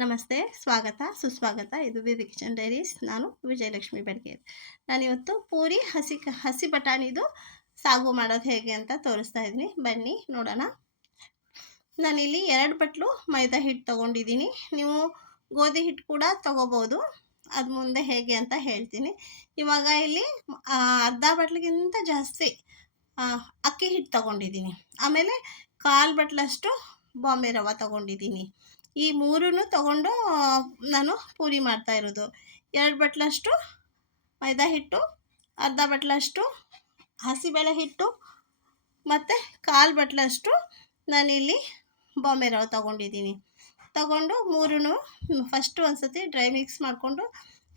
ನಮಸ್ತೆ, ಸ್ವಾಗತ, ಸುಸ್ವಾಗತ. ಇದು ಬೇಬಿ ಕಿಚನ್ ಡೈರೀಸ್. ನಾನು ವಿಜಯಲಕ್ಷ್ಮಿ ಬೆಡಗೇರಿ. ನಾನಿವತ್ತು ಪೂರಿ ಹಸಿ ಬಟಾಣಿದು ಸಾಗು ಮಾಡೋದು ಹೇಗೆ ಅಂತ ತೋರಿಸ್ತಾ ಇದ್ದೀನಿ. ಬನ್ನಿ ನೋಡೋಣ. ನಾನಿಲ್ಲಿ 2 ಬಟ್ಲು ಮೈದಾ ಹಿಟ್ಟು ತೊಗೊಂಡಿದ್ದೀನಿ. ನೀವು ಗೋಧಿ ಹಿಟ್ಟು ಕೂಡ ತೊಗೋಬೋದು. ಅದು ಮುಂದೆ ಹೇಗೆ ಅಂತ ಹೇಳ್ತೀನಿ. ಇವಾಗ ಇಲ್ಲಿ ಅರ್ಧ ಬಟ್ಲಿಗಿಂತ ಜಾಸ್ತಿ ಅಕ್ಕಿ ಹಿಟ್ಟು ತೊಗೊಂಡಿದ್ದೀನಿ. ಆಮೇಲೆ 1/4 ಬಟ್ಲಷ್ಟು ಬಾಂಬೆ ರವೆ ತೊಗೊಂಡಿದ್ದೀನಿ. ಈ ಮೂರನ್ನು ತಗೊಂಡು ನಾನು ಪೂರಿ ಮಾಡ್ತಾ ಇರೋದು. 2 ಬಟ್ಲಷ್ಟು ಮೈದಾ ಹಿಟ್ಟು, ಅರ್ಧ ಬಟ್ಲಷ್ಟು ಹಸಿಬೇಳೆ ಹಿಟ್ಟು ಮತ್ತು 1/4 ಬಟ್ಲಷ್ಟು ನಾನಿಲ್ಲಿ ಬಾಂಬೆ ರವೆ ತೊಗೊಂಡಿದ್ದೀನಿ. ತಗೊಂಡು ಮೂರನ್ನು ಫಸ್ಟು ಒಂದು ಸತಿ ಡ್ರೈ ಮಿಕ್ಸ್ ಮಾಡಿಕೊಂಡು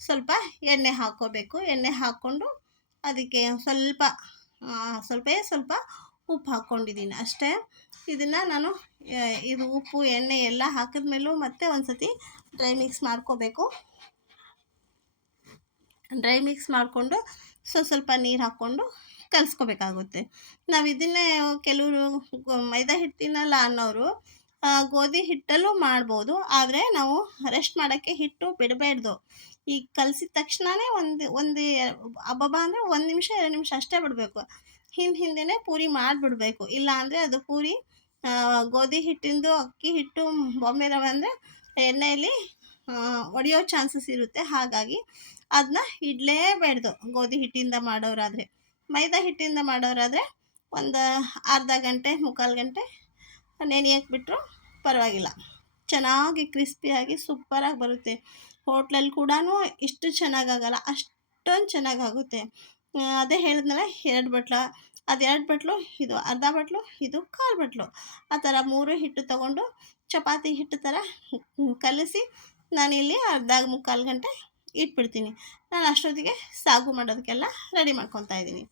ಸ್ವಲ್ಪ ಎಣ್ಣೆ ಹಾಕ್ಕೋಬೇಕು. ಎಣ್ಣೆ ಹಾಕ್ಕೊಂಡು ಅದಕ್ಕೆ ಸ್ವಲ್ಪ ಉಪ್ಪು ಹಾಕ್ಕೊಂಡಿದ್ದೀನಿ ಅಷ್ಟೇ. ಇದನ್ನು ನಾನು ಇದು ಉಪ್ಪು ಎಣ್ಣೆ ಎಲ್ಲ ಹಾಕಿದ್ಮೇಲೂ ಮತ್ತೆ ಒಂದು ಸತಿ ಡ್ರೈ ಮಿಕ್ಸ್ ಮಾಡ್ಕೋಬೇಕು. ಡ್ರೈ ಮಿಕ್ಸ್ ಮಾಡಿಕೊಂಡು ಸ್ವಲ್ಪ ನೀರು ಹಾಕ್ಕೊಂಡು ಕಲಿಸ್ಕೋಬೇಕಾಗುತ್ತೆ. ನಾವು ಇದನ್ನೇ ಕೆಲವರು ಮೈದಾ ಹಿಟ್ಟಿನಲ್ಲ ಅನ್ನೋರು ಗೋಧಿ ಹಿಟ್ಟಲ್ಲೂ ಮಾಡ್ಬೋದು. ಆದರೆ ನಾವು ರೆಸ್ಟ್ ಮಾಡೋಕ್ಕೆ ಹಿಟ್ಟು ಬಿಡಬೇಡ್ದು. ಈಗ ಕಲಸಿದ ತಕ್ಷಣವೇ ಒಂದು ಅಬ್ಬಬ್ಬ ಅಂದರೆ 1 ನಿಮಿಷ 2 ನಿಮಿಷ ಅಷ್ಟೇ ಬಿಡಬೇಕು. ಹಿಂದೆನೇ ಪೂರಿ ಮಾಡಿಬಿಡ್ಬೇಕು. ಇಲ್ಲ ಅಂದರೆ ಅದು ಪೂರಿ ಗೋಧಿ ಹಿಟ್ಟಿಂದು ಅಕ್ಕಿ ಹಿಟ್ಟು ಬಾಂಬೆ ರವೆ ಅಂದರೆ ಎಣ್ಣೆಯಲ್ಲಿ ಒಡೆಯೋ ಚಾನ್ಸಸ್ ಇರುತ್ತೆ. ಹಾಗಾಗಿ ಅದನ್ನ ಇಡಲೇಬೇಡ್ದು. ಗೋಧಿ ಹಿಟ್ಟಿಂದ ಮಾಡೋರಾದರೆ. ಮೈದಾ ಹಿಟ್ಟಿಂದ ಮಾಡೋರಾದರೆ ಒಂದು ಅರ್ಧ ಗಂಟೆ 3/4 ಗಂಟೆ ನೆನೆಯಕ್ಕೆ ಬಿಟ್ಟರು ಪರವಾಗಿಲ್ಲ. ಚೆನ್ನಾಗಿ ಕ್ರಿಸ್ಪಿಯಾಗಿ ಸೂಪರಾಗಿ ಬರುತ್ತೆ. ಹೋಟ್ಲಲ್ಲಿ ಕೂಡ ಇಷ್ಟು ಚೆನ್ನಾಗಾಗಲ್ಲ, ಅಷ್ಟೊಂದು ಚೆನ್ನಾಗಾಗುತ್ತೆ. ಅದೇ ಹೇಳಿದ್ನಲ್ಲ 2 ಬಟ್ಲ, ಅದು 2 ಬಟ್ಲು, ಇದು ಅರ್ಧ ಬಟ್ಲು, ಇದು 1/4 ಬಟ್ಲು. ಆ ಥರ 3 ಹಿಟ್ಟು ತೊಗೊಂಡು ಚಪಾತಿ ಹಿಟ್ಟು ಥರ ಕಲಸಿ ನಾನಿಲ್ಲಿ ಅರ್ಧ 3/4 ಗಂಟೆ ಇಟ್ಬಿಡ್ತೀನಿ. ನಾನು ಅಷ್ಟೊತ್ತಿಗೆ ಸಾಗು ಮಾಡೋದಕ್ಕೆಲ್ಲ ರೆಡಿ ಮಾಡ್ಕೊತಾ ಇದ್ದೀನಿ.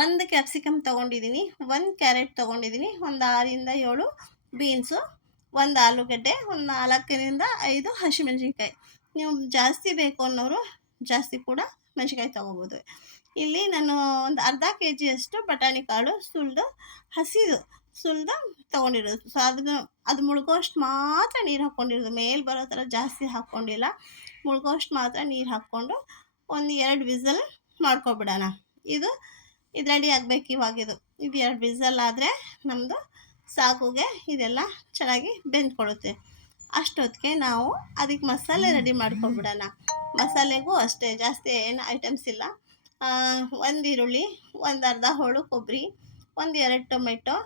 1 ಕ್ಯಾಪ್ಸಿಕಮ್ ತೊಗೊಂಡಿದ್ದೀನಿ, 1 ಕ್ಯಾರೆಟ್ ತೊಗೊಂಡಿದ್ದೀನಿ, ಒಂದು 6ರಿಂದ 7 ಬೀನ್ಸು, 1 ಆಲೂಗಡ್ಡೆ, ಒಂದು 4ರಿಂದ 5 ಹಸಿಮೆಣ್ಸಿನ್ಕಾಯಿ. ನೀವು ಜಾಸ್ತಿ ಬೇಕು ಅನ್ನೋರು ಜಾಸ್ತಿ ಕೂಡ ಮೆಣಸಿನ್ಕಾಯಿ ತೊಗೋಬೋದು. ಇಲ್ಲಿ ನಾನು ಒಂದು ಅರ್ಧ kg ಬಟಾಣಿ ಕಾಳು ಸುಲಿದು ತೊಗೊಂಡಿರೋದು. ಸೊ ಅದು ಮುಳುಗೋಷ್ಟು ಮಾತ್ರ ನೀರು ಹಾಕ್ಕೊಂಡಿರೋದು. ಮೇಲೆ ಬರೋ ಥರ ಜಾಸ್ತಿ ಹಾಕ್ಕೊಂಡಿಲ್ಲ. ಮುಳುಗೋಷ್ಟು ಮಾತ್ರ ನೀರು ಹಾಕ್ಕೊಂಡು ಒಂದು 2 ವಿಸಲ್ ಮಾಡ್ಕೊಬಿಡೋಣ. ಇದು ರೆಡಿ ಆಗಬೇಕು ಇವಾಗಿದು. ಇದು 2 ವಿಸಲ್ ಆದರೆ ನಮ್ಮದು ಸಾಗುಗೆ ಇದೆಲ್ಲ ಚೆನ್ನಾಗಿ ಬೆಂದ್ಕೊಳ್ಳುತ್ತೆ. ಅಷ್ಟೊತ್ತಿಗೆ ನಾವು ಅದಕ್ಕೆ ಮಸಾಲೆ ರೆಡಿ ಮಾಡ್ಕೊಬಿಡೋಣ. ಮಸಾಲೆಗೂ ಅಷ್ಟೇ ಜಾಸ್ತಿ ಏನು ಐಟಮ್ಸ್ ಇಲ್ಲ. 1 ಈರುಳ್ಳಿ, ಒಂದು ಅರ್ಧ ಹೋಳು ಕೊಬ್ಬರಿ, 2 ಟೊಮೆಟೊ,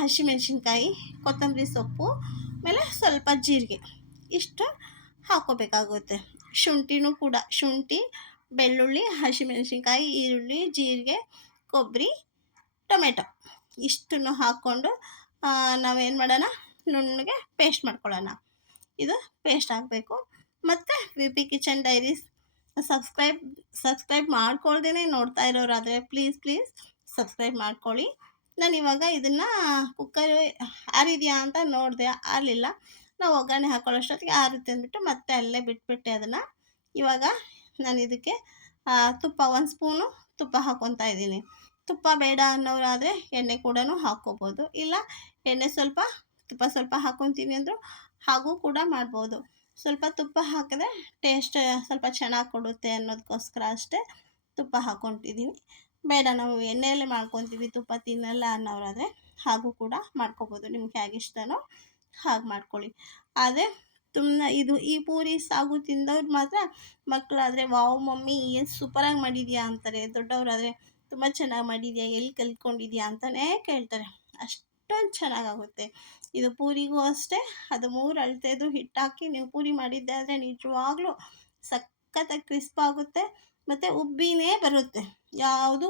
ಹಸಿಮೆಣ್ಸಿನ್ಕಾಯಿ, ಕೊತ್ತಂಬರಿ ಸೊಪ್ಪು, ಆಮೇಲೆ ಸ್ವಲ್ಪ ಜೀರಿಗೆ, ಇಷ್ಟು ಹಾಕ್ಕೋಬೇಕಾಗುತ್ತೆ. ಶುಂಠಿನೂ ಕೂಡ, ಶುಂಠಿ, ಬೆಳ್ಳುಳ್ಳಿ, ಹಸಿಮೆಣ್ಸಿನ್ಕಾಯಿ, ಈರುಳ್ಳಿ, ಜೀರಿಗೆ, ಕೊಬ್ಬರಿ, ಟೊಮೆಟೊ ಇಷ್ಟನ್ನು ಹಾಕ್ಕೊಂಡು ನಾವೇನು ಮಾಡೋಣ, ನುಣ್ಣಗೆ ಪೇಸ್ಟ್ ಮಾಡ್ಕೊಳ್ಳೋಣ. ಇದು ಪೇಸ್ಟ್ ಆಗಬೇಕು. ಮತ್ತು ವಿಪಿ ಕಿಚನ್ ಡೈರೀಸ್ ಸಬ್ಸ್ಕ್ರೈಬ್ ಮಾಡ್ಕೊಳ್ದೇ ನೋಡ್ತಾ ಇರೋರಾದರೆ ಪ್ಲೀಸ್ ಸಬ್ಸ್ಕ್ರೈಬ್ ಮಾಡ್ಕೊಳ್ಳಿ. ನಾನು ಇವಾಗ ಇದನ್ನು ಕುಕ್ಕರ್ ಆರಿದೆಯಾ ಅಂತ ನೋಡಿದೆ, ಆರಲಿಲ್ಲ. ನಾವು ಒಗ್ಗರಣೆ ಹಾಕೊಳ್ಳೋಷ್ಟೊತ್ತಿಗೆ ಆರುತ್ತೆ ಅಂದ್ಬಿಟ್ಟು ಮತ್ತೆ ಅಲ್ಲೇ ಬಿಟ್ಬಿಟ್ಟೆ ಅದನ್ನು. ಇವಾಗ ನಾನು ಇದಕ್ಕೆ ತುಪ್ಪ 1 ಸ್ಪೂನು ತುಪ್ಪ ಹಾಕ್ಕೊತಾ ಇದ್ದೀನಿ. ತುಪ್ಪ ಬೇಡ ಅನ್ನೋರಾದರೆ ಎಣ್ಣೆ ಕೂಡ ಹಾಕ್ಕೋಬೋದು. ಇಲ್ಲ ಎಣ್ಣೆ ತುಪ್ಪ ಸ್ವಲ್ಪ ಹಾಕ್ಕೊತೀನಿ ಅಂದರು ಹಾಗೂ ಕೂಡ ಮಾಡ್ಬೋದು. ಸ್ವಲ್ಪ ತುಪ್ಪ ಹಾಕಿದ್ರೆ ಟೇಸ್ಟ್ ಸ್ವಲ್ಪ ಚೆನ್ನಾಗಿ ಕೊಡುತ್ತೆ ಅನ್ನೋದಕ್ಕೋಸ್ಕರ ಅಷ್ಟೇ ತುಪ್ಪ ಹಾಕ್ಕೊತಿದ್ದೀನಿ. ಬೇಡ ನಾವು ಎಣ್ಣೆಯಲ್ಲೇ ಮಾಡ್ಕೊತೀವಿ, ತುಪ್ಪ ತಿನ್ನಲ್ಲ ಅನ್ನೋರಾದರೆ ಹಾಗೂ ಕೂಡ ಮಾಡ್ಕೊಬೋದು. ನಿಮ್ಗೆ ಹೇಗೆ ಇಷ್ಟನೋ ಹಾಗೆ ಮಾಡ್ಕೊಳ್ಳಿ. ಆದರೆ ಈ ಪೂರಿ ಸಾಗು ತಿಂದವ್ರು ಮಾತ್ರ ಮಕ್ಕಳಾದರೆ ವಾವ್ ಮಮ್ಮಿ ಏನು ಸೂಪರಾಗಿ ಮಾಡಿದ್ಯಾ ಅಂತಾರೆ. ದೊಡ್ಡವರಾದರೆ ತುಂಬ ಚೆನ್ನಾಗಿ ಮಾಡಿದ್ಯಾ, ಎಲ್ಲಿ ಕಲ್ತ್ಕೊಂಡಿದ್ಯಾ ಅಂತಲೇ ಕೇಳ್ತಾರೆ. ಅಷ್ಟೊಂದು ಚೆನ್ನಾಗಾಗುತ್ತೆ. ಇದು ಪೂರಿಗೂ ಅಷ್ಟೇ. ಅದು 3 ಅಳತೆದು ಹಿಟ್ಟು ಹಾಕಿ ನೀವು ಪೂರಿ ಮಾಡಿದ್ದೆ ಆದರೆ ನಿಜವಾಗ್ಲೂ ಸಖತ್ತಾಗಿ ಕ್ರಿಸ್ಪ್ ಆಗುತ್ತೆ ಮತ್ತು ಉಬ್ಬಿನೇ ಬರುತ್ತೆ. ಯಾವುದು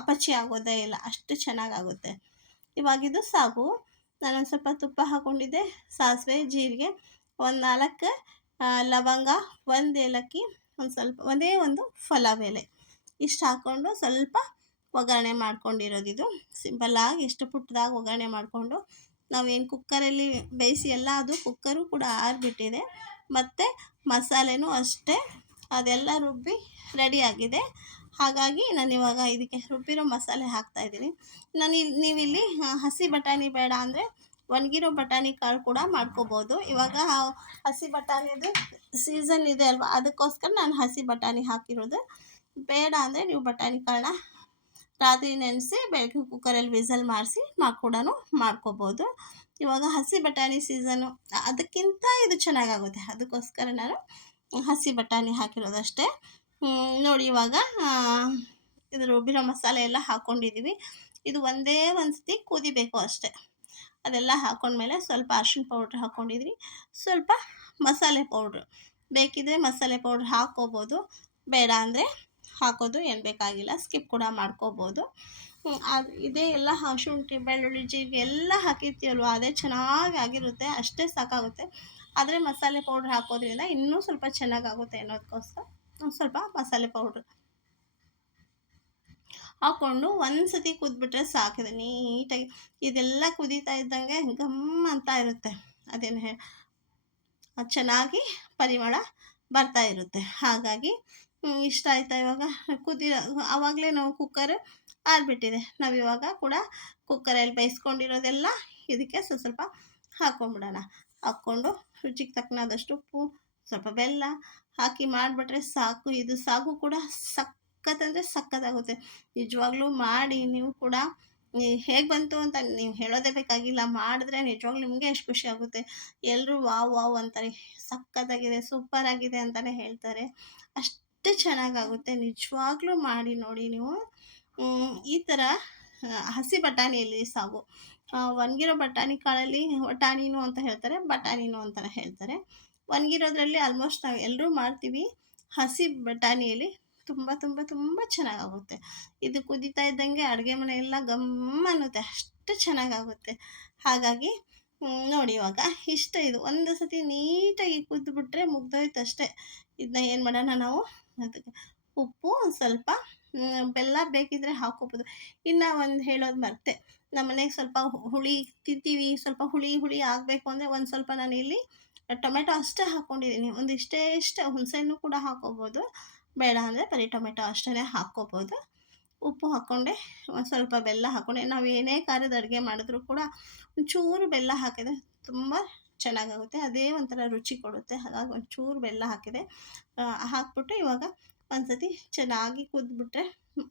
ಅಪಚಿ ಆಗೋದೇ ಇಲ್ಲ, ಅಷ್ಟು ಚೆನ್ನಾಗಾಗುತ್ತೆ. ಇವಾಗಿದು ಸಾಗು. ನಾನೊಂದು ಸ್ವಲ್ಪ ತುಪ್ಪ ಹಾಕ್ಕೊಂಡಿದ್ದೆ, ಸಾಸಿವೆ, ಜೀರಿಗೆ, ಒಂದು 4 ಲವಂಗ, 1 ಏಲಕ್ಕಿ, ಒಂದೇ ಒಂದು ಪಲಾವ್ ಎಲೆ, ಇಷ್ಟು ಹಾಕ್ಕೊಂಡು ಸ್ವಲ್ಪ ಒಗ್ಗರಣೆ ಮಾಡ್ಕೊಂಡಿರೋದಿದು. ಸಿಂಪಲ್ಲಾಗಿ ಇಷ್ಟು ಪುಟ್ಟದಾಗಿ ಒಗ್ಗರಣೆ ಮಾಡಿಕೊಂಡು ನಾವೇನು ಕುಕ್ಕರಲ್ಲಿ ಬೇಯಿಸಿ ಎಲ್ಲ, ಅದು ಕುಕ್ಕರು ಕೂಡ ಆರಿಬಿಟ್ಟಿದೆ. ಮತ್ತು ಮಸಾಲೆನೂ ಅಷ್ಟೇ ಅದೆಲ್ಲ ರುಬ್ಬಿ ರೆಡಿಯಾಗಿದೆ. ಹಾಗಾಗಿ ನಾನಿವಾಗ ಇದಕ್ಕೆ ರುಬ್ಬಿರೋ ಮಸಾಲೆ ಹಾಕ್ತಾಯಿದ್ದೀನಿ. ನೀವಿಲ್ಲಿ ಹಸಿ ಬಟಾಣಿ ಬೇಡ ಅಂದರೆ ಒಣಗಿರೋ ಬಟಾಣಿ ಕಾಳು ಕೂಡ ಮಾಡ್ಕೋಬೋದು. ಇವಾಗ ಹಸಿ ಬಟಾಣಿದು ಸೀಸನ್ ಇದೆ ಅಲ್ವಾ, ಅದಕ್ಕೋಸ್ಕರ ನಾನು ಹಸಿ ಬಟಾಣಿ ಹಾಕಿರೋದು. ಬೇಡ ಅಂದರೆ ನೀವು ಬಟಾಣಿ ಕಾಳನ್ನ ರಾತ್ರಿ ನೆನೆಸಿ ಬೆಳಗ್ಗೆ ಕುಕ್ಕರಲ್ಲಿ ವಿಸಲ್ ಮಾಡಿಸಿ ಕೂಡ ಮಾಡ್ಕೋಬೋದು. ಇವಾಗ ಹಸಿ ಬಟಾಣಿ ಸೀಸನು, ಅದಕ್ಕಿಂತ ಇದು ಚೆನ್ನಾಗಾಗುತ್ತೆ, ಅದಕ್ಕೋಸ್ಕರ ನಾನು ಹಸಿ ಬಟಾಣಿ ಹಾಕಿರೋದಷ್ಟೇ. ನೋಡಿ ಇವಾಗ ಇದು ರುಬ್ಬಿರೋ ಮಸಾಲೆ ಎಲ್ಲ ಹಾಕ್ಕೊಂಡಿದ್ದೀವಿ. ಇದು ಒಂದೇ ಒಂದು ಸತಿ ಕುದಿಬೇಕು ಅಷ್ಟೇ. ಅದೆಲ್ಲ ಹಾಕ್ಕೊಂಡ್ಮೇಲೆ ಸ್ವಲ್ಪ ಅರಿಶಿನ ಪೌಡ್ರ್ ಹಾಕ್ಕೊಂಡಿದ್ವಿ, ಸ್ವಲ್ಪ ಮಸಾಲೆ ಪೌಡ್ರು, ಬೇಕಿದ್ದರೆ ಮಸಾಲೆ ಪೌಡ್ರ್ ಹಾಕ್ಕೋಬೋದು, ಬೇಡ ಅಂದರೆ ಹಾಕೋದು ಏನು ಬೇಕಾಗಿಲ್ಲ, ಸ್ಕಿಪ್ ಕೂಡ ಮಾಡ್ಕೋಬೋದು. ಅದು ಇದೇ ಎಲ್ಲ ಶುಂಠಿ ಬೆಳ್ಳುಳ್ಳಿ ಜೀರಿಗೆ ಎಲ್ಲ ಹಾಕಿರ್ತೀವಲ್ವ, ಅದೇ ಚೆನ್ನಾಗಿ ಆಗಿರುತ್ತೆ, ಅಷ್ಟೇ ಸಾಕಾಗುತ್ತೆ. ಆದರೆ ಮಸಾಲೆ ಪೌಡ್ರ್ ಹಾಕೋದ್ರಿಂದ ಇನ್ನೂ ಸ್ವಲ್ಪ ಚೆನ್ನಾಗಾಗುತ್ತೆ ಅನ್ನೋದಕ್ಕೋಸ್ಕರ ಸ್ವಲ್ಪ ಮಸಾಲೆ ಪೌಡ್ರ್ ಹಾಕ್ಕೊಂಡು ಒಂದು ಸತಿ ಕುದ್ಬಿಟ್ರೆ ಸಾಕಿದೆ ನೀಟಾಗಿ. ಇದೆಲ್ಲ ಕುದೀತಾ ಇದ್ದಂಗೆ ಘಮ್ ಅಂತ ಇರುತ್ತೆ, ಅದೇನು ಚೆನ್ನಾಗಿ ಪರಿಮಳ ಬರ್ತಾ ಇರುತ್ತೆ. ಹಾಗಾಗಿ ಇಷ್ಟ ಆಯ್ತಾ ಇವಾಗ ಆವಾಗಲೇ ನಾವು ಕುಕ್ಕರ್ ಆರಿಬಿಟ್ಟಿದೆ. ನಾವಿವಾಗ ಕೂಡ ಕುಕ್ಕರಲ್ಲಿ ಬೇಯಿಸ್ಕೊಂಡಿರೋದೆಲ್ಲ ಇದಕ್ಕೆ ಸ್ವಲ್ಪ ಹಾಕ್ಕೊಂಬಿಡೋಣ. ಹಾಕ್ಕೊಂಡು ರುಚಿಗೆ ತಕ್ಕನಾದಷ್ಟು ಉಪ್ಪು, ಸ್ವಲ್ಪ ಬೆಲ್ಲ ಹಾಕಿ ಮಾಡಿಬಿಟ್ರೆ ಸಾಕು. ಇದು ಸಾಗು ಕೂಡ ಸಖತ್ತಂದರೆ ಸಖತ್ತಾಗುತ್ತೆ. ನಿಜವಾಗ್ಲೂ ಮಾಡಿ ನೀವು ಕೂಡ ಹೇಗೆ ಬಂತು ಅಂತ ನೀವು ಹೇಳೋದೇ ಬೇಕಾಗಿಲ್ಲ, ಮಾಡಿದ್ರೆ ನಿಜವಾಗ್ಲೂ ನಿಮಗೆ ಎಷ್ಟು ಖುಷಿ ಆಗುತ್ತೆ. ಎಲ್ಲರೂ ವಾವ್ ವಾವ್ ಅಂತಾರೆ, ಸಖತ್ತಾಗಿದೆ ಸೂಪರ್ ಆಗಿದೆ ಅಂತಲೇ ಹೇಳ್ತಾರೆ, ಅಷ್ಟೇ ಚೆನ್ನಾಗಾಗುತ್ತೆ. ನಿಜವಾಗ್ಲೂ ಮಾಡಿ ನೋಡಿ ನೀವು. ಈ ಥರ ಹಸಿ ಬಟಾಣಿಯಲ್ಲಿ ಸಾಗು, ಒಣಗಿರೋ ಬಟಾಣಿ ಕಾಳಲ್ಲಿ ಬಟಾಣಿನೂ ಅಂತ ಹೇಳ್ತಾರೆ, ಬಟಾಣಿನೂ ಅಂತಲೇ ಹೇಳ್ತಾರೆ. ಒಣಗಿರೋದ್ರಲ್ಲಿ ಆಲ್ಮೋಸ್ಟ್ ನಾವು ಎಲ್ಲರೂ ಮಾಡ್ತೀವಿ, ಹಸಿ ಬಟಾಣಿಯಲ್ಲಿ ತುಂಬ ತುಂಬ ತುಂಬ ಚೆನ್ನಾಗಾಗುತ್ತೆ. ಇದು ಕುದೀತಾ ಇದ್ದಂಗೆ ಅಡುಗೆ ಮನೆ ಎಲ್ಲ ಘಮ್ ಅನ್ನುತ್ತೆ, ಅಷ್ಟು ಚೆನ್ನಾಗಾಗುತ್ತೆ. ಹಾಗಾಗಿ ನೋಡಿ ಇವಾಗ ಇಷ್ಟ, ಇದು ಒಂದು ಸತಿ ನೀಟಾಗಿ ಕುದ್ದುಬಿಟ್ರೆ ಮುಗ್ದೋಯ್ತು ಅಷ್ಟೇ. ಇದನ್ನ ಏನು ಮಾಡೋಣ ನಾವು, ಅದಕ್ಕೆ ಉಪ್ಪು ಸ್ವಲ್ಪ ಬೆಲ್ಲ ಬೇಕಿದ್ರೆ ಹಾಕ್ಕೋಬೋದು. ಇನ್ನು ಒಂದು ಹೇಳೋದು ಮರೆತೆ, ನಮ್ಮ ಮನೆಗೆ ಸ್ವಲ್ಪ ಹುಳಿ ತಿಂತೀವಿ, ಸ್ವಲ್ಪ ಹುಳಿ ಹುಳಿ ಆಗಬೇಕು ಅಂದರೆ ಒಂದು ಸ್ವಲ್ಪ ನಾನು ಇಲ್ಲಿ ಟೊಮೆಟೊ ಅಷ್ಟೇ ಹಾಕ್ಕೊಂಡಿದ್ದೀನಿ. ಇಷ್ಟೇ ಹುಣಸೆಹಣ್ಣು ಕೂಡ ಹಾಕ್ಕೋಬೋದು, ಬೇಡ ಅಂದರೆ ಬರೀ ಟೊಮೆಟೊ ಅಷ್ಟೇ ಹಾಕ್ಕೋಬೋದು. ಉಪ್ಪು ಹಾಕ್ಕೊಂಡೆ, ಒಂದು ಸ್ವಲ್ಪ ಬೆಲ್ಲ ಹಾಕ್ಕೊಂಡೆ. ನಾವು ಏನೇ ಖಾರದ ಅಡುಗೆ ಮಾಡಿದ್ರೂ ಕೂಡ ಒಂಚೂರು ಬೆಲ್ಲ ಹಾಕಿದ್ರೆ ತುಂಬ ಚೆನ್ನಾಗಾಗುತ್ತೆ, ಅದೇ ಒಂಥರ ರುಚಿ ಕೊಡುತ್ತೆ. ಹಾಗಾಗಿ ಒಂಚೂರು ಬೆಲ್ಲ ಹಾಕ್ಬಿಟ್ಟು ಇವಾಗ ಒಂದು ಸತಿ ಚೆನ್ನಾಗಿ ಕುದ್ಬಿಟ್ರೆ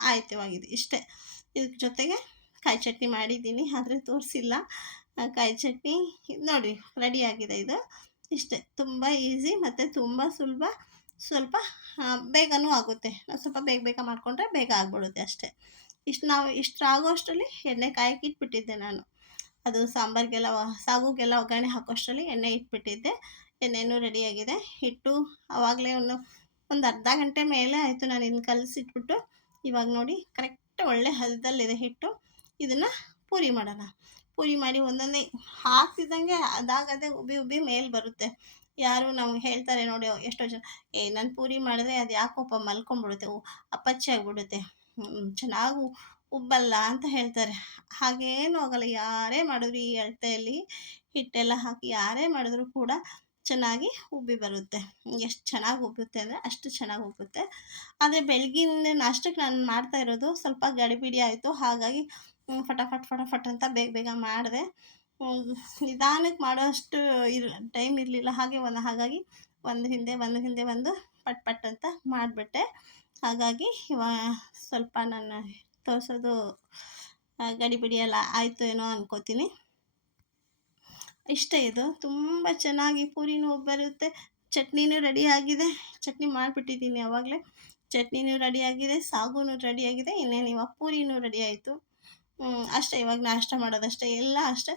ಆಯ್ತು. ಇವಾಗಿದೆ ಇಷ್ಟೇ. ಇದ್ರ ಜೊತೆಗೆ ಕಾಯಿ ಚಟ್ನಿ ಮಾಡಿದ್ದೀನಿ, ಆದರೆ ತೋರಿಸಿಲ್ಲ. ಕಾಯಿ ಚಟ್ನಿ ನೋಡಿ ರೆಡಿಯಾಗಿದೆ. ಇದು ಇಷ್ಟೇ, ತುಂಬ ಈಸಿ ಮತ್ತು ತುಂಬ ಸುಲಭ, ಸ್ವಲ್ಪ ಬೇಗನೂ ಆಗುತ್ತೆ. ನಾವು ಸ್ವಲ್ಪ ಬೇಗ ಮಾಡಿಕೊಂಡ್ರೆ ಬೇಗ ಆಗಿಬಿಡುತ್ತೆ ಅಷ್ಟೇ. ಇಷ್ಟು ಆಗೋ ಅಷ್ಟರಲ್ಲಿ ಎಣ್ಣೆ ಕಾಯಕ್ಕೆ ಇಟ್ಬಿಟ್ಟಿದ್ದೆ ನಾನು. ಅದು ಸಾಂಬಾರಿಗೆಲ್ಲ ಸಾಗುಗೆಲ್ಲ ಒಗ್ಗರಣೆ ಹಾಕೋಷ್ಟರಲ್ಲಿ ಎಣ್ಣೆ ಇಟ್ಬಿಟ್ಟಿದ್ದೆ. ಎಣ್ಣೆನೂ ರೆಡಿಯಾಗಿದೆ. ಹಿಟ್ಟು ಆವಾಗಲೇ ಒಂದು ಅರ್ಧ ಗಂಟೆ ಮೇಲೆ ಆಯಿತು ನಾನು ಇದನ್ನು ಕಲಸಿಟ್ಬಿಟ್ಟು. ಇವಾಗ ನೋಡಿ ಕರೆಕ್ಟ್ ಒಳ್ಳೆ ಹದದಲ್ಲಿದೆ ಹಿಟ್ಟು. ಇದನ್ನು ಪೂರಿ ಮಾಡೋಣ. ಪೂರಿ ಮಾಡಿ ಒಂದೊಂದೇ ಹಾಕ್ತಿದ್ದಂಗೆ ಅದಾಗದೇ ಉಬ್ಬಿ ಮೇಲೆ ಬರುತ್ತೆ. ಯಾರು ನಮ್ಗೆ ಹೇಳ್ತಾರೆ ನೋಡಿ ಎಷ್ಟೋ ಜನ, ನಾನು ಪೂರಿ ಮಾಡಿದ್ರೆ ಅದು ಯಾಕೋಪ್ಪ ಮಲ್ಕೊಂಡ್ಬಿಡುತ್ತೆ, ಅಪ್ಪಚ್ಚಿ ಆಗಿಬಿಡುತ್ತೆ, ಚೆನ್ನಾಗಿ ಉಬ್ಬಲ್ಲ ಅಂತ ಹೇಳ್ತಾರೆ. ಹಾಗೇನೂ ಆಗಲ್ಲ, ಯಾರೇ ಮಾಡಿದ್ರು ಈ ಅಳತೆಯಲ್ಲಿ ಹಿಟ್ಟೆಲ್ಲ ಹಾಕಿ ಯಾರೇ ಮಾಡಿದ್ರು ಕೂಡ ಚೆನ್ನಾಗಿ ಉಬ್ಬಿ ಬರುತ್ತೆ. ಎಷ್ಟು ಚೆನ್ನಾಗಿ ಉಬ್ಬುತ್ತೆ ಅಂದರೆ ಅಷ್ಟು ಚೆನ್ನಾಗಿ ಉಬ್ಬುತ್ತೆ. ಆದರೆ ಬೆಳಗಿನ ನಾಷ್ಟಕ್ಕೆ ನಾನು ಮಾಡ್ತಾ ಇರೋದು ಸ್ವಲ್ಪ ಗಡಿಬಿಡಿ ಆಯಿತು, ಹಾಗಾಗಿ ಫಟಾಫಟ್ ಅಂತ ಬೇಗ ಮಾಡಿದೆ. ನಿಧಾನಕ್ಕೆ ಮಾಡೋಷ್ಟು ಟೈಮ್ ಇರಲಿಲ್ಲ, ಹಾಗಾಗಿ ಒಂದು ಹಿಂದೆ ಒಂದು ಪಟ್ ಅಂತ ಮಾಡಿಬಿಟ್ಟೆ. ಹಾಗಾಗಿ ಸ್ವಲ್ಪ ನಾನು ತೋರಿಸೋದು ಗಡಿಬಿಡಿ ಎಲ್ಲ ಆಯಿತು ಏನೋ ಅನ್ಕೋತೀನಿ. ಇಷ್ಟೇ, ಇದು ತುಂಬ ಚೆನ್ನಾಗಿ ಪೂರಿನೂ ಬರುತ್ತೆ. ಚಟ್ನಿನೂ ರೆಡಿಯಾಗಿದೆ, ಚಟ್ನಿ ಮಾಡಿಬಿಟ್ಟಿದ್ದೀನಿ ಆವಾಗಲೇ. ಚಟ್ನಿನೂ ರೆಡಿಯಾಗಿದೆ, ಸಾಗುನೂ ರೆಡಿಯಾಗಿದೆ, ಇನ್ನೇನು ಇವಾಗ ಪೂರಿನೂ ರೆಡಿ ಆಯಿತು. ಅಷ್ಟೇ, ಇವಾಗ ನಾಷ್ಟ ಮಾಡೋದಷ್ಟೇ, ಎಲ್ಲ ಅಷ್ಟೇ.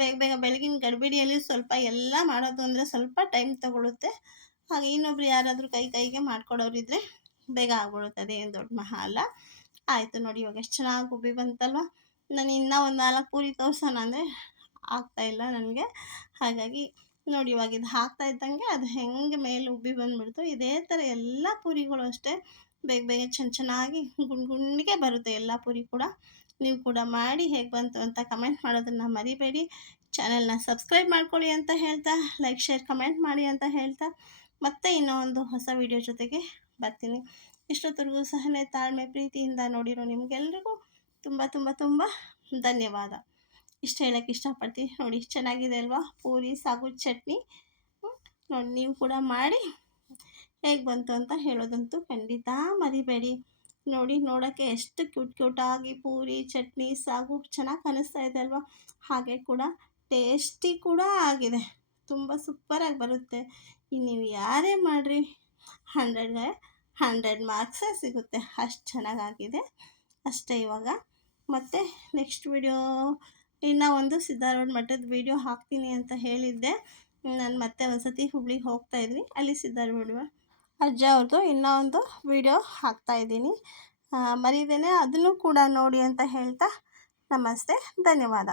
ಬೇಗ ಬೆಳಗಿನ ಗಡಿಬಿಡಿಯಲ್ಲಿ ಸ್ವಲ್ಪ ಎಲ್ಲ ಮಾಡೋದು ಅಂದರೆ ಸ್ವಲ್ಪ ಟೈಮ್ ತೊಗೊಳುತ್ತೆ. ಹಾಗೆ ಇನ್ನೊಬ್ರು ಯಾರಾದರೂ ಕೈಗೆ ಮಾಡ್ಕೊಡೋರಿದ್ದರೆ ಬೇಗ ಆಗ್ಬಿಡುತ್ತೆ, ಅದೇನು ದೊಡ್ಡ ಮಹಾ ಅಲ್ಲ. ಆಯಿತು ನೋಡಿ, ಇವಾಗ ಎಷ್ಟು ಚೆನ್ನಾಗಿ ಉಬ್ಬಿ ಬಂತಲ್ವ. ನಾನು ಇನ್ನೂ ಒಂದು 4 ಪೂರಿ ತೋರಿಸೋಣ ಅಂದರೆ ಆಗ್ತಾಯಿಲ್ಲ ನನಗೆ. ಹಾಗಾಗಿ ನೋಡಿ ಇವಾಗ ಇದು ಹಾಕ್ತಾ ಇದ್ದಂಗೆ ಅದು ಹೆಂಗೆ ಮೇಲೆ ಉಬ್ಬಿ ಬಂದುಬಿಡ್ತು. ಇದೇ ಥರ ಎಲ್ಲ ಪೂರಿಗಳು ಅಷ್ಟೇ ಬೇಗ ಚೆನ್ನಾಗಿ ಗುಂಡಿಗೆ ಬರುತ್ತೆ ಎಲ್ಲ ಪೂರಿ ಕೂಡ. ನೀವು ಕೂಡ ಮಾಡಿ ಹೇಗೆ ಬಂತು ಅಂತ ಕಮೆಂಟ್ ಮಾಡೋದನ್ನು ಮರಿಬೇಡಿ. ಚಾನಲ್ನ ಸಬ್ಸ್ಕ್ರೈಬ್ ಮಾಡ್ಕೊಳ್ಳಿ ಅಂತ ಹೇಳ್ತಾ, ಲೈಕ್ ಶೇರ್ ಕಮೆಂಟ್ ಮಾಡಿ ಅಂತ ಹೇಳ್ತಾ, ಮತ್ತೆ ಇನ್ನೂ ಒಂದು ಹೊಸ ವಿಡಿಯೋ ಜೊತೆಗೆ ಬರ್ತೀನಿ. ಇಷ್ಟೊತ್ತರೆಗೂ ಸಹನೆ ತಾಳ್ಮೆ ಪ್ರೀತಿಯಿಂದ ನೋಡಿರೋ ನಿಮಗೆಲ್ರಿಗೂ ತುಂಬ ಧನ್ಯವಾದ. ಇಷ್ಟ ಹೇಳೋಕ್ಕೆ ಇಷ್ಟಪಡ್ತೀನಿ. ನೋಡಿ ಚೆನ್ನಾಗಿದೆ ಅಲ್ವಾ ಪೂರಿ ಸಾಗು ಚಟ್ನಿ. ನೋಡಿ ನೀವು ಕೂಡ ಮಾಡಿ ಹೇಗೆ ಬಂತು ಅಂತ ಹೇಳೋದಂತೂ ಖಂಡಿತ ಮರಿಬೇಡಿ. ನೋಡಿ ನೋಡೋಕ್ಕೆ ಎಷ್ಟು ಕ್ಯೂಟಾಗಿ ಪೂರಿ ಚಟ್ನಿ ಸಾಗು ಚೆನ್ನಾಗಿ ಕಾಣಿಸ್ತಾ ಇದೆ ಅಲ್ವಾ. ಹಾಗೆ ಕೂಡ ಟೇಸ್ಟಿ ಕೂಡ ಆಗಿದೆ. ತುಂಬ ಸೂಪರಾಗಿ ಬರುತ್ತೆ. ಇನ್ನು ನೀವು ಯಾರೇ ಮಾಡಿರಿ 100ಗೆ 100 ಮಾರ್ಕ್ಸೇ ಸಿಗುತ್ತೆ, ಅಷ್ಟು ಚೆನ್ನಾಗಾಗಿದೆ ಅಷ್ಟೇ. ಇವಾಗ ಮತ್ತು ನೆಕ್ಸ್ಟ್ ವಿಡಿಯೋ ಇನ್ನೂ ಒಂದು ಸಿದ್ಧಾರೂಢ ಮಠದ ವಿಡಿಯೋ ಹಾಕ್ತೀನಿ ಅಂತ ಹೇಳಿದ್ದೆ. ನಾನು ಮತ್ತೆ ಒಂದು ಸತಿ ಹುಬ್ಳಿಗೆ ಹೋಗ್ತಾಯಿದ್ದೀನಿ, ಅಲ್ಲಿ ಸಿದ್ಧಾರೂಢ ಅಜ್ಜ ಅವ್ರದ್ದು ಇನ್ನೂ ಒಂದು ವಿಡಿಯೋ ಹಾಕ್ತಾಯಿದ್ದೀನಿ. ಮರೀದೇನೆ ಅದನ್ನು ಕೂಡ ನೋಡಿ ಅಂತ ಹೇಳ್ತಾ ನಮಸ್ತೆ, ಧನ್ಯವಾದ.